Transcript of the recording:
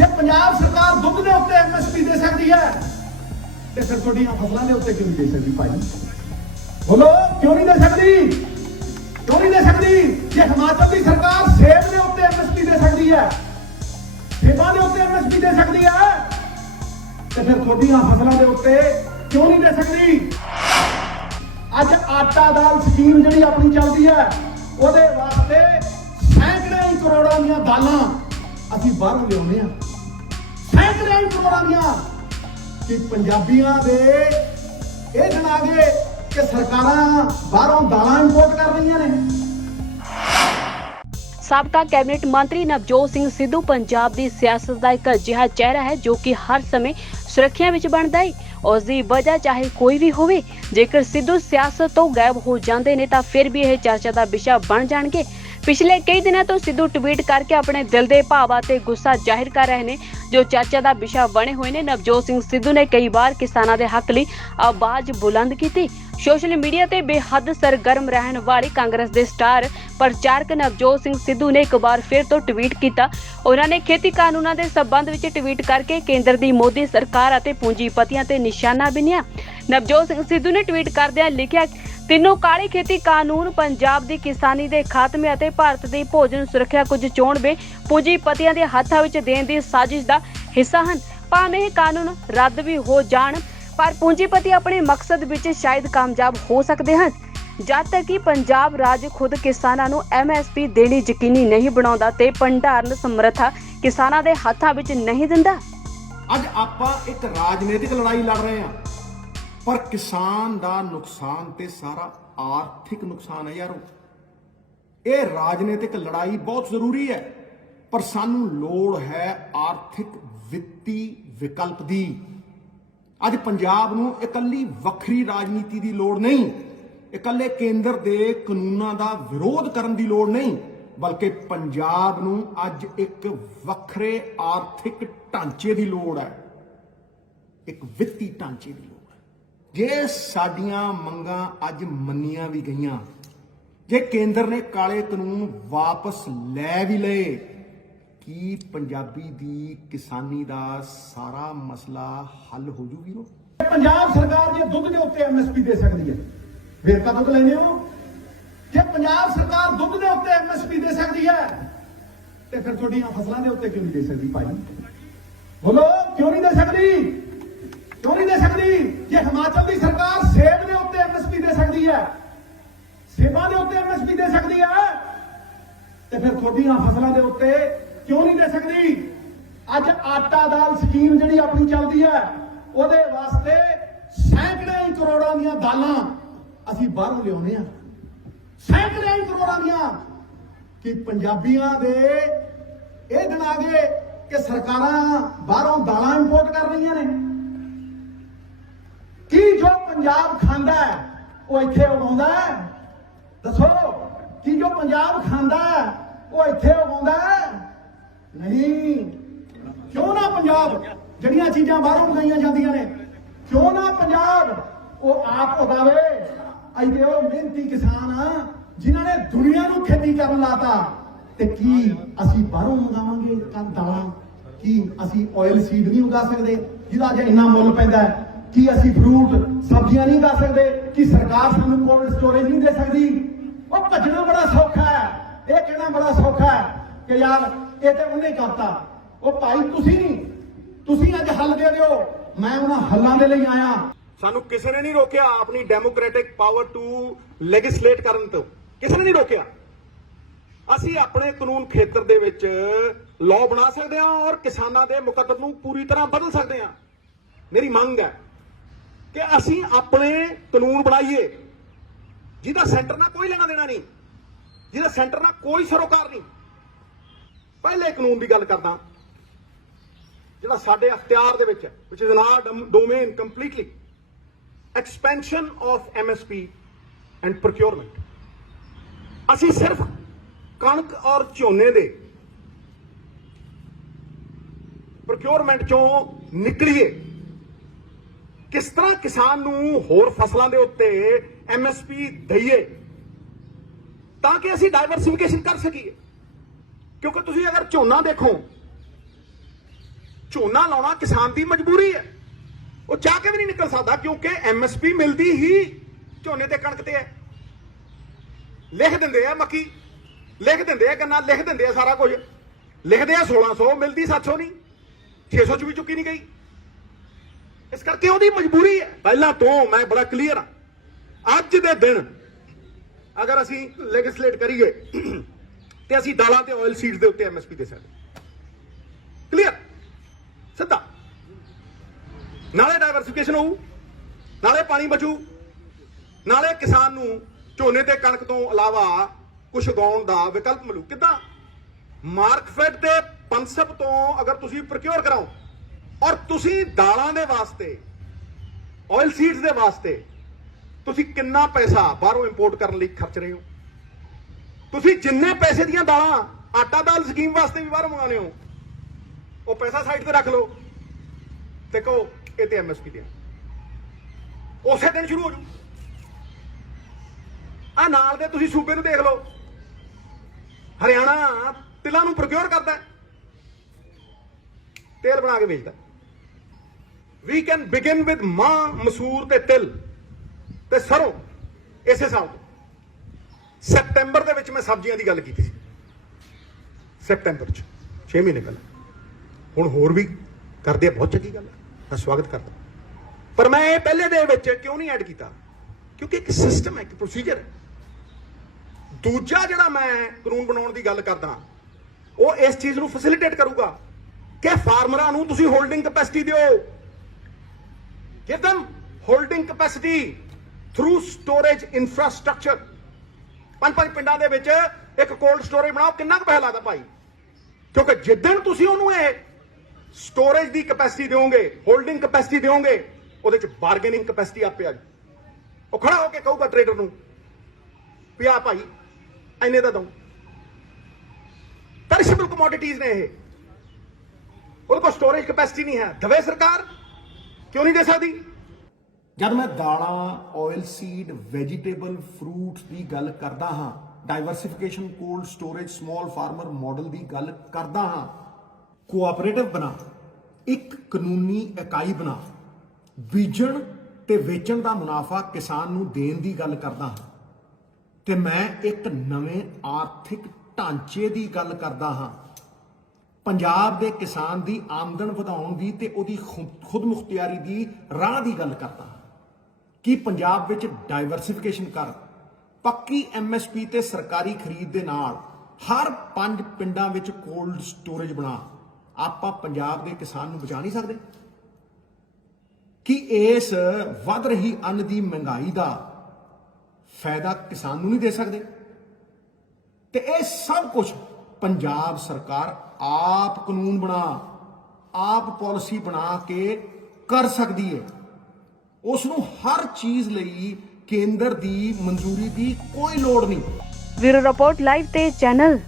ਜੇ ਪੰਜਾਬ ਸਰਕਾਰ ਦੁੱਧ ਦੇ ਉੱਤੇ ਐਮਐਸਪੀ ਦੇ ਸਕਦੀ ਹੈ। ਤੇ ਫਿਰ ਤੁਹਾਡੀਆਂ ਫਸਲਾਂ ਦੇ ਉੱਤੇ ਕਿਉਂ ਨਹੀਂ ਦੇ ਸਕਦੀ ਭਾਈ? ਬੋਲੋ, ਕਿਉਂ ਨਹੀਂ ਦੇ ਸਕਦੀ? ਕਿਉਂ ਨਹੀਂ ਦੇ ਸਕਦੀ? ਜੇ ਹਿਮਾਚਲ ਦੀ ਸਰਕਾਰ ਸੇਬ ਦੇ ਉੱਤੇ ਐਮਐਸਪੀ ਦੇ ਸਕਦੀ ਹੈ, ਸੇਬਾਂ ਦੇ ਉੱਤੇ ਐਮਐਸਪੀ ਦੇ ਸਕਦੀ ਹੈ, ਤੇ ਫਿਰ ਤੁਹਾਡੀਆਂ ਫਸਲਾਂ ਦੇ ਉੱਤੇ ਕਿਉਂ ਨਹੀਂ ਦੇ ਸਕਦੀ? ਅੱਜ ਆਟਾ ਦਾਲ ਸਕੀਮ ਜਿਹੜੀ ਆਪਣੀ ਚੱਲਦੀ ਹੈ, ਉਹਦੇ ਵਾਸਤੇ ਸੈਂਕੜੇ ਕਰੋੜਾਂ ਦੀਆਂ ਦਾਲਾਂ ਅਸੀਂ ਬਾਹਰੋਂ ਲਿਆਉਂਦੇ ਆ ਸੈਂਕੜੇ ਕਰੋੜਾਂ ਦੀਆਂ ਕਿ ਪੰਜਾਬੀਆਂ ਦੇ ਇਹ ਦਿਨ ਆ ਕਿ ਸਰਕਾਰਾਂ ਬਾਹਰੋਂ ਦਾਲਾਂ ਇੰਪੋਰਟ ਕਰ ਰਹੀਆਂ ਨੇ। ਸਾਬਕਾ ਕੈਬਨਿਟ ਮੰਤਰੀ ਨਵਜੋਤ ਸਿੰਘ ਸਿੱਧੂ ਪੰਜਾਬ ਦੀ ਸਿਆਸਤ ਦਾ ਇੱਕ ਅਜਿਹਾ ਚਿਹਰਾ ਹੈ ਜੋ ਕਿ ਹਰ ਸਮੇਂ ਸੁਰੱਖਿਆ ਵਿੱਚ ਬਣਦਾ ਹੈ ਉਸ ਦੀ ਵਜ੍ਹਾ ਚਾਹੇ ਕੋਈ ਵੀ ਹੋਵੇ, ਜੇਕਰ ਸਿੱਧੂ ਸਿਆਸਤ ਤੋਂ ਗਾਇਬ ਹੋ ਜਾਂਦੇ ਨੇ ਤਾਂ ਫਿਰ ਵੀ ਇਹ ਚਰਚਾ ਦਾ ਵਿਸ਼ਾ ਬਣ ਜਾਣਗੇ। ਪਿਛਲੇ ਕਈ ਦਿਨਾਂ ਤੋਂ ਸਿੱਧੂ ਟਵੀਟ ਕਰਕੇ ਆਪਣੇ ਦਿਲ ਦੇ ਭਾਵਾਂ ਤੇ ਗੁੱਸਾ ਜ਼ਾਹਿਰ ਕਰ ਰਹੇ ਨੇ, ਜੋ ਚਰਚਾ ਦਾ ਵਿਸ਼ਾ ਬਣੇ ਹੋਏ ਨੇ। ਨਵਜੋਤ ਸਿੰਘ ਸਿੱਧੂ ਨੇ ਕਈ ਵਾਰ ਕਿਸਾਨਾਂ ਦੇ ਹੱਕ ਲਈ ਆਵਾਜ਼ ਬੁਲੰਦ ਕੀਤੀ। ਸੋਸ਼ਲ ਮੀਡੀਆ ਤੇ ਬੇਹੱਦ ਸਰਗਰਮ ਰਹਿਣ ਵਾਲੇ ਕਾਂਗਰਸ ਦੇ ਸਟਾਰ ਪ੍ਰਚਾਰਕ ਨਵਜੋਤ ਸਿੰਘ ਸਿੱਧੂ ਨੇ ਇੱਕ ਵਾਰ ਫਿਰ ਤੋਂ ਟਵੀਟ ਕੀਤਾ। ਉਹਨਾਂ ਨੇ ਖੇਤੀ ਕਾਨੂੰਨਾਂ ਦੇ ਸਬੰਧ ਵਿੱਚ ਟਵੀਟ ਕਰਕੇ ਕੇਂਦਰ ਦੀ ਮੋਦੀ ਸਰਕਾਰ ਅਤੇ ਪੂੰਜੀਪਤੀਆਂ ਤੇ ਨਿਸ਼ਾਨਾ ਬਿਨਿਆ। ਨਵਜੋਤ ਸਿੰਘ ਸਿੱਧੂ ਨੇ ਟਵੀਟ ਕਰਦਿਆਂ ਲਿਖਿਆ ਤਿੰਨੋਂ ਕਾਲੇ ਖੇਤੀ ਕਾਨੂੰਨ ਪੰਜਾਬ ਦੀ ਕਿਸਾਨੀ ਦੇ ਖਾਤਮੇ ਅਤੇ ਭਾਰਤ ਦੀ ਭੋਜਨ ਸੁਰੱਖਿਆ ਕੁਝ ਚੋਣਵੇਂ ਪੂੰਜੀਪਤੀਆਂ ਦੇ ਹੱਥਾਂ ਵਿੱਚ ਦੇਣ ਦੀ ਸਾਜ਼ਿਸ਼ ਦਾ ਹਿੱਸਾ ਹਨ। ਭਾਵੇਂ ਇਹ ਕਾਨੂੰਨ ਰੱਦ ਵੀ ਹੋ ਜਾਣ, ਪਰ ਪੂੰਜੀਪਤੀ ਆਪਣੇ ਮਕਸਦ ਵਿੱਚ ਸ਼ਾਇਦ ਕਾਮਯਾਬ ਹੋ ਸਕਦੇ ਹਨ। ਜਦ ਤੱਕ ਕਿ ਪੰਜਾਬ ਰਾਜ ਖੁਦ ਕਿਸਾਨਾਂ ਨੂੰ ਐਮਐਸਪੀ ਦੇਣੀ ਯਕੀਨੀ ਨਹੀਂ ਬਣਾਉਂਦਾ ਤੇ ਭੰਡਾਰਨ ਸਮਰੱਥਾ ਕਿਸਾਨਾਂ ਦੇ ਹੱਥਾਂ ਵਿੱਚ ਨਹੀਂ ਦਿੰਦਾ। ਅੱਜ ਆਪਾਂ ਇੱਕ ਰਾਜਨੀਤਿਕ ਲੜਾਈ ਲੜ ਰਹੇ ਹਾਂ। ਪਰ ਕਿਸਾਨ ਦਾ ਨੁਕਸਾਨ ਤੇ ਸਾਰਾ ਆਰਥਿਕ ਨੁਕਸਾਨ ਹੈ ਯਾਰੋ। ਇਹ ਰਾਜਨੀਤਿਕ ਲੜਾਈ ਬਹੁਤ ਜ਼ਰੂਰੀ ਹੈ, ਪਰ ਸਾਨੂੰ ਲੋੜ ਹੈ ਆਰਥਿਕ ਵਿੱਤੀ ਵਿਕਲਪ ਦੀ। ਅੱਜ ਪੰਜਾਬ ਨੂੰ ਇਕੱਲੀ ਵੱਖਰੀ ਰਾਜਨੀਤੀ ਦੀ ਲੋੜ ਨਹੀਂ, ਇਕੱਲੇ ਕੇਂਦਰ ਦੇ ਕਾਨੂੰਨਾਂ ਦਾ ਵਿਰੋਧ ਕਰਨ ਦੀ ਲੋੜ ਨਹੀਂ, ਬਲਕਿ ਪੰਜਾਬ ਨੂੰ ਅੱਜ ਇੱਕ ਵੱਖਰੇ ਆਰਥਿਕ ਢਾਂਚੇ ਦੀ ਲੋੜ ਹੈ। ਇੱਕ ਵਿੱਤੀ ਢਾਂਚੇ ਦੀ ਲੋੜ। ਜੇ ਸਾਡੀਆਂ ਮੰਗਾਂ ਅੱਜ ਮੰਨੀਆਂ ਵੀ ਗਈਆਂ, ਜੇ ਕੇਂਦਰ ਨੇ ਕਾਲੇ ਕਾਨੂੰਨ ਵਾਪਸ ਲੈ ਵੀ ਲਏ, ਕੀ ਪੰਜਾਬੀ ਦੀ ਕਿਸਾਨੀ ਦਾ ਸਾਰਾ ਮਸਲਾ ਹੱਲ ਹੋ ਜੂ ਵੀਰੋ ਪੰਜਾਬ ਸਰਕਾਰ ਜੇ ਦੁੱਧ ਦੇ ਉੱਤੇ ਐਮਐਸਪੀ ਦੇ ਸਕਦੀ ਹੈ, ਫਿਰ ਤਾਂ ਦੁੱਧ ਲੈਨੇ ਹੋ। ਜੇ ਪੰਜਾਬ ਸਰਕਾਰ ਦੁੱਧ ਦੇ ਉੱਤੇ ਐਮਐਸਪੀ ਦੇ ਸਕਦੀ ਹੈ, ਤੇ ਫਿਰ ਤੁਹਾਡੀਆਂ ਫਸਲਾਂ ਦੇ ਉੱਤੇ ਕਿਉਂ ਨਹੀਂ ਦੇ ਸਕਦੀ ਭਾਈ? ਬੋਲੋ, ਕਿਉਂ ਨਹੀਂ ਦੇ ਸਕਦੀ? ਕਿਉਂ ਨਹੀਂ ਦੇ ਸਕਦੀ? ਜੇ ਹਿਮਾਚਲ ਦੀ ਸਰਕਾਰ ਸੇਬ ਦੇ ਉੱਤੇ ਐਮਐਸਪੀ ਦੇ ਸਕਦੀ ਹੈ, ਸੇਬਾਂ ਦੇ ਉੱਤੇ ਐਮਐਸਪੀ ਦੇ ਸਕਦੀ ਹੈ, ਤੇ ਫਿਰ ਤੁਹਾਡੀਆਂ ਫਸਲਾਂ ਦੇ ਉੱਤੇ ਕਿਉਂ ਨਹੀਂ ਦੇ ਸਕਦੀ? ਅੱਜ ਆਟਾ ਦਾਲ ਸਕੀਮ ਜਿਹੜੀ ਆਪਣੀ ਚੱਲਦੀ ਹੈ, ਉਹਦੇ ਵਾਸਤੇ ਸੈਂਕੜੇ ਹੀ ਕਰੋੜਾਂ ਦੀਆਂ ਦਾਲਾਂ ਅਸੀਂ ਬਾਹਰੋਂ ਲਿਆਉਂਦੇ ਆ ਸੈਂਕੜੇ ਹੀ ਕਰੋੜਾਂ ਦੀਆਂ ਕਿ ਪੰਜਾਬੀਆਂ ਦੇ ਇਹ ਦਿਨ ਆ ਗਏ ਕਿ ਸਰਕਾਰਾਂ ਬਾਹਰੋਂ ਦਾਲਾਂ ਇੰਪੋਰਟ ਕਰ ਰਹੀਆਂ ਨੇ। ਕੀ ਜੋ ਪੰਜਾਬ ਖਾਂਦਾ ਹੈ, ਉਹ ਇੱਥੇ ਉਗਾਉਂਦਾ ਹੈ? ਦੱਸੋ, ਕੀ ਜੋ ਪੰਜਾਬ ਖਾਂਦਾ ਹੈ, ਉਹ ਇੱਥੇ ਉਗਾਉਂਦਾ ਹੈ? ਨਹੀਂ। ਕਿਉਂ ਨਾ ਪੰਜਾਬ, ਜਿਹੜੀਆਂ ਚੀਜ਼ਾਂ ਬਾਹਰੋਂ ਮੰਗਾਈਆਂ ਜਾਂਦੀਆਂ ਨੇ, ਕਿਉਂ ਨਾ ਪੰਜਾਬ, ਉਹ ਆਪ ਉਗਾਵੇ? ਇੱਥੇ ਉਹ ਮਿਹਨਤੀ ਕਿਸਾਨ ਆ ਜਿਨ੍ਹਾਂ ਨੇ ਦੁਨੀਆ ਨੂੰ ਖੇਤੀ ਕਰਨ ਲਾਤਾ। ਤੇ ਕੀ ਅਸੀਂ ਬਾਹਰੋਂ ਮੰਗਾਵਾਂਗੇ ਕੱਲ ਦਾਲਾਂ। ਕੀ ਅਸੀਂ ਆਇਲ ਸੀਡ ਨਹੀਂ ਉਗਾ ਸਕਦੇ? ਜਿਹਦਾ ਜੇ ਇੰਨਾ ਮੁੱਲ ਪੈਂਦਾ ਕੀ ਅਸੀਂ ਫਰੂਟ ਸਬਜ਼ੀਆਂ ਨਹੀਂ ਉਗਾ ਸਕਦੇ? ਕੀ ਸਰਕਾਰ ਸਾਨੂੰ ਕੋਲਡ ਸਟੋਰੇਜ ਨਹੀਂ ਦੇ ਸਕਦੀ? ਉਹ ਭੱਜਣਾ ਬੜਾ ਸੌਖਾ ਹੈ। ਇਹ ਕਹਿਣਾ ਬੜਾ ਸੌਖਾ ਹੈ ਕਿ ਯਾਰ, ਇਹ ਤੇ ਉਹਨੇ ਕਰਤਾ। ਉਹ ਭਾਈ, ਤੁਸੀਂ ਨਹੀਂ। ਤੁਸੀਂ ਅੱਜ ਹੱਲ ਦੇ ਦਿਓ। ਮੈਂ ਉਹਨਾਂ ਹੱਲਾਂ ਦੇ ਲਈ ਆਇਆ। ਸਾਨੂੰ ਕਿਸੇ ਨੇ ਨਹੀਂ ਰੋਕਿਆ ਆਪਣੀ ਡੈਮੋਕ੍ਰੈਟਿਕ ਪਾਵਰ ਟੂ ਲੈਜਿਸਲੇਟ ਕਰਨ ਤੋਂ। ਕਿਸੇ ਨੇ ਨਹੀਂ ਰੋਕਿਆ। ਅਸੀਂ ਆਪਣੇ ਕਾਨੂੰਨ ਖੇਤਰ ਦੇ ਵਿੱਚ ਲਾਅ ਬਣਾ ਸਕਦੇ ਹਾਂ ਔਰ ਕਿਸਾਨਾਂ ਦੇ ਮੁਕੱਦਮ ਨੂੰ ਪੂਰੀ ਤਰ੍ਹਾਂ ਬਦਲ ਸਕਦੇ ਹਾਂ। ਮੇਰੀ ਮੰਗ ਹੈ ਕਿ ਅਸੀਂ ਆਪਣੇ ਕਾਨੂੰਨ ਬਣਾਈਏ, ਜਿਹਦਾ ਸੈਂਟਰ ਨਾਲ ਕੋਈ ਲੈਣਾ ਦੇਣਾ ਨਹੀਂ, ਜਿਹਦਾ ਸੈਂਟਰ ਨਾਲ ਕੋਈ ਸਰੋਕਾਰ ਨਹੀਂ। ਪਹਿਲੇ ਕਾਨੂੰਨ ਦੀ ਗੱਲ ਕਰਦਾ, ਜਿਹੜਾ ਸਾਡੇ ਅਖਤਿਆਰ ਦੇ ਵਿੱਚ ਹੈ which is in domain completely expansion of expansion of MSP and procurement ਅਸੀਂ ਸਿਰਫ ਕਣਕ ਔਰ ਝੋਨੇ ਦੇ ਪ੍ਰੋਕਿਉਰਮੈਂਟ ਚੋਂ ਨਿਕਲੀਏ। ਕਿਸ ਤਰ੍ਹਾਂ ਕਿਸਾਨ ਨੂੰ ਹੋਰ ਫਸਲਾਂ ਦੇ ਉੱਤੇ ਐਮਐਸਪੀ ਦਈਏ ਤਾਂ ਕਿ ਅਸੀਂ ਡਾਈਵਰਸਿਫਿਕੇਸ਼ਨ ਕਰ ਸਕੀਏ? ਕਿਉਂਕਿ ਤੁਸੀਂ ਅਗਰ ਝੋਨਾ ਦੇਖੋ, ਝੋਨਾ ਲਾਉਣਾ ਕਿਸਾਨ ਦੀ ਮਜਬੂਰੀ ਹੈ। ਉਹ ਚਾਹ ਕੇ ਵੀ ਨਹੀਂ ਨਿਕਲ ਸਕਦਾ ਕਿਉਂਕਿ ਐਮਐਸਪੀ ਮਿਲਦੀ ਹੀ ਝੋਨੇ ਤੇ ਕਣਕ ਤੇ ਹੈ। ਲਿਖ ਦਿੰਦੇ ਆ ਮੱਕੀ, ਲਿਖ ਦਿੰਦੇ ਆ ਗੰਨਾ, ਲਿਖ ਦਿੰਦੇ ਆ ਸਾਰਾ ਕੁਝ। ਲਿਖਦੇ ਆ 1600 ਮਿਲਦੀ 700 ਨਹੀਂ। 600 ਚ ਵੀ ਚੁੱਕੀ ਨਹੀਂ ਗਈ। ਇਸ ਕਰਕੇ ਉਹਦੀ ਮਜਬੂਰੀ ਹੈ। ਪਹਿਲਾਂ ਤੋਂ ਮੈਂ ਬੜਾ ਕਲੀਅਰ ਹਾਂ। ਅੱਜ ਦੇ ਦਿਨ, ਅਗਰ ਅਸੀਂ ਲੈਗਿਸਲੇਟ ਕਰੀਏ, ਤੇ ਅਸੀਂ ਦਾਲਾਂ ਤੇ ਆਇਲ ਸੀਡਸ ਦੇ ਉੱਤੇ ਐਮਐਸਪੀ ਦੇ ਸਕਦੇ। ਕਲੀਅਰ ਸਿੱਧਾ। ਨਾਲੇ ਡਾਈਵਰਸਿਫਿਕੇਸ਼ਨ ਹੋਊ, ਨਾਲੇ ਪਾਣੀ ਬਚੂ, ਨਾਲੇ ਕਿਸਾਨ ਨੂੰ ਝੋਨੇ ਤੇ ਕਣਕ ਤੋਂ ਇਲਾਵਾ ਕੁਝ ਉਗਾਉਣ ਦਾ ਵਿਕਲਪ ਮਿਲੂ। ਕਿੱਦਾਂ? ਮਾਰਕਫੈਟ ਦੇ ਪੰਸਪ ਤੋਂ ਅਗਰ ਤੁਸੀਂ ਪ੍ਰੋਕਿਉਰ ਕਰਾਓ ਔਰ ਤੁਸੀਂ ਦਾਲਾਂ ਦੇ ਵਾਸਤੇ ਆਇਲ ਸੀਡਸ ਦੇ ਵਾਸਤੇ, ਤੁਸੀਂ ਕਿੰਨਾ ਪੈਸਾ ਬਾਹਰੋਂ ਇੰਪੋਰਟ ਕਰਨ ਲਈ ਖਰਚ ਰਹੇ ਹੋ? ਤੁਸੀਂ ਜਿੰਨੇ ਪੈਸੇ ਦੀਆਂ ਦਾਲਾਂ ਆਟਾ ਦਾਲ ਸਕੀਮ ਵਾਸਤੇ ਵੀ ਬਾਹਰੋਂ ਮੰਗਾਉਂਦੇ ਹੋ, ਉਹ ਪੈਸਾ ਸਾਈਡ ਤੇ ਰੱਖ ਲਓ। ਤੇ ਕਹੋ ਇਹ ਤੇ ਐਮਐਸਪੀ ਦੇ ਉਸੇ ਦਿਨ ਸ਼ੁਰੂ ਹੋ ਜੂ। ਆ ਨਾਲ ਦੇ ਤੁਸੀਂ ਸੂਬੇ ਨੂੰ ਦੇਖ ਲਓ। ਹਰਿਆਣਾ ਤਿਲਾਂ ਨੂੰ ਪ੍ਰੋਕਿਉਰ ਕਰਦਾ ਤੇਲ ਬਣਾ ਕੇ ਵੇਚਦਾ ਵੀ ਕੈਨ ਬਿਗਿਨ ਵਿਦ ਮਾਂ ਮਸੂਰ ਤੇ ਤਿਲ ਤੇ ਸਰੋਂ, ਇਸੇ ਹਿਸਾਬ ਤੋਂ ਸੈਪਟੈਂਬਰ ਦੇ ਵਿੱਚ ਮੈਂ ਸਬਜ਼ੀਆਂ ਦੀ ਗੱਲ ਕੀਤੀ ਸੀ। ਸੈਪਟੈਂਬਰ ਚ 6 ਮਹੀਨੇ ਪਹਿਲਾਂ। ਹੁਣ ਹੋਰ ਵੀ ਕਰਦੇ ਆ, ਬਹੁਤ ਚੰਗੀ ਗੱਲ ਹੈ ਮੈਂ ਸਵਾਗਤ ਕਰਦਾ। ਪਰ ਮੈਂ ਇਹ ਪਹਿਲੇ ਦੇ ਵਿੱਚ ਕਿਉਂ ਨਹੀਂ ਐਡ ਕੀਤਾ? ਕਿਉਂਕਿ ਇੱਕ ਸਿਸਟਮ ਹੈ, ਇੱਕ ਪ੍ਰੋਸੀਜਰ ਹੈ। ਦੂਜਾ ਜਿਹੜਾ ਮੈਂ ਕਾਨੂੰਨ ਬਣਾਉਣ ਦੀ ਗੱਲ ਕਰਦਾ, ਉਹ ਇਸ ਚੀਜ਼ ਨੂੰ ਫੈਸਿਲਿਟੇਟ ਕਰੂਗਾ ਕਿ ਫਾਰਮਰਾਂ ਨੂੰ ਤੁਸੀਂ ਹੋਲਡਿੰਗ ਕਪੈਸਿਟੀ ਦਿਓ। Give them holding capacity through storage infrastructure. ਪੰਜ ਪੰਜ ਪਿੰਡਾਂ ਦੇ ਵਿੱਚ ਇੱਕ ਕੋਲਡ ਸਟੋਰੇਜ ਬਣਾਓ, ਕਿੰਨਾ ਕੁ ਪੈਸਾ ਲੱਗਦਾ ਭਾਈ? ਕਿਉਂਕਿ ਜਿੱਦਣ ਤੁਸੀਂ ਉਹਨੂੰ ਇਹ ਸਟੋਰੇਜ ਦੀ ਕਪੈਸਿਟੀ ਦਿਓਗੇ ਹੋਲਡਿੰਗ ਕਪੈਸਿਟੀ ਦਿਓਗੇ, ਉਹਦੇ ਚ ਬਾਰਗੇਨਿੰਗ ਕਪੈਸਿਟੀ ਆਪੇ ਆ ਉਹ ਖੜਾ ਹੋ ਕੇ ਕਹੂਗਾ ਟ੍ਰੇਡਰ ਨੂੰ, ਵੀ ਆ ਭਾਈ ਐਨੇ ਦਾ ਦਊ। ਪੈਰਿਸ਼ੇਬਲ ਕਮੋਡਿਟੀਜ਼ ਨੇ ਇਹ। ਉਹਦੇ ਕੋਲ ਸਟੋਰੇਜ ਕਪੈਸਿਟੀ ਨਹੀਂ ਹੈ। ਦਵੇ ਸਰਕਾਰ ਕਿਉਂ ਨਹੀਂ ਦੇ ਸਕਦੀ? ਜਦ ਮੈਂ ਦਾਲਾਂ ਆਇਲ ਸੀਡ ਵੈਜੀਟੇਬਲ ਫਰੂਟਸ ਦੀ ਗੱਲ ਕਰਦਾ ਹਾਂ diversification cold storage small farmer model ਦੀ ਗੱਲ ਕਰਦਾ ਹਾਂ ਕੋਆਪਰੇਟਿਵ ਬਣਾ, ਇੱਕ ਕਾਨੂੰਨੀ ਇਕਾਈ ਬਣਾ, ਬੀਜਣ ਤੇ ਵੇਚਣ ਦਾ ਮੁਨਾਫਾ ਕਿਸਾਨ ਨੂੰ ਦੇਣ ਦੀ ਗੱਲ ਕਰਦਾ ਹਾਂ, ਤੇ ਮੈਂ ਇੱਕ ਨਵੇਂ ਆਰਥਿਕ ਢਾਂਚੇ ਦੀ ਗੱਲ ਕਰਦਾ ਹਾਂ। ਪੰਜਾਬ ਦੇ ਕਿਸਾਨ ਦੀ ਆਮਦਨ ਵਧਾਉਣ ਦੀ ਤੇ ਉਹਦੀ ਖੁ- ਖੁਦਮੁਖਤਿਆਰੀ ਦੀ ਰਾਹ ਦੀ ਗੱਲ ਕਰਦਾ ਹਾਂ। ਕਿ ਪੰਜਾਬ ਵਿੱਚ ਡਾਈਵਰਸਿਫਿਕੇਸ਼ਨ ਕਰ, ਪੱਕੀ ਐਮਐਸਪੀ ਤੇ ਸਰਕਾਰੀ ਖਰੀਦ ਦੇ ਨਾਲ ਹਰ ਪੰਜ ਪਿੰਡਾਂ ਵਿੱਚ ਕੋਲਡ ਸਟੋਰੇਜ ਬਣਾ, ਆਪਾਂ ਪੰਜਾਬ ਦੇ ਕਿਸਾਨ ਨੂੰ ਬਚਾ ਨਹੀਂ ਸਕਦੇ? ਕਿ ਇਸ ਵੱਧ ਰਹੀ ਅੰਨ ਦੀ ਮਹਿੰਗਾਈ ਦਾ ਫਾਇਦਾ ਕਿਸਾਨ ਨੂੰ ਨਹੀਂ ਦੇ ਸਕਦੇ? ਤੇ ਇਹ ਸਭ ਕੁਝ ਪੰਜਾਬ ਸਰਕਾਰ ਆਪ ਕਾਨੂੰਨ ਬਣਾ, ਆਪ ਪਾਲਿਸੀ ਬਣਾ ਕੇ ਕਰ ਸਕਦੀ ਹੈ। ਉਸ ਨੂੰ ਹਰ ਚੀਜ਼ ਲਈ ਕੇਂਦਰ ਦੀ ਮਨਜ਼ੂਰੀ ਦੀ ਕੋਈ ਲੋੜ ਨਹੀਂ। ਬਿਊਰੋ ਰਿਪੋਰਟ ਲਾਈਵ ਤੇ ਚੈਨਲ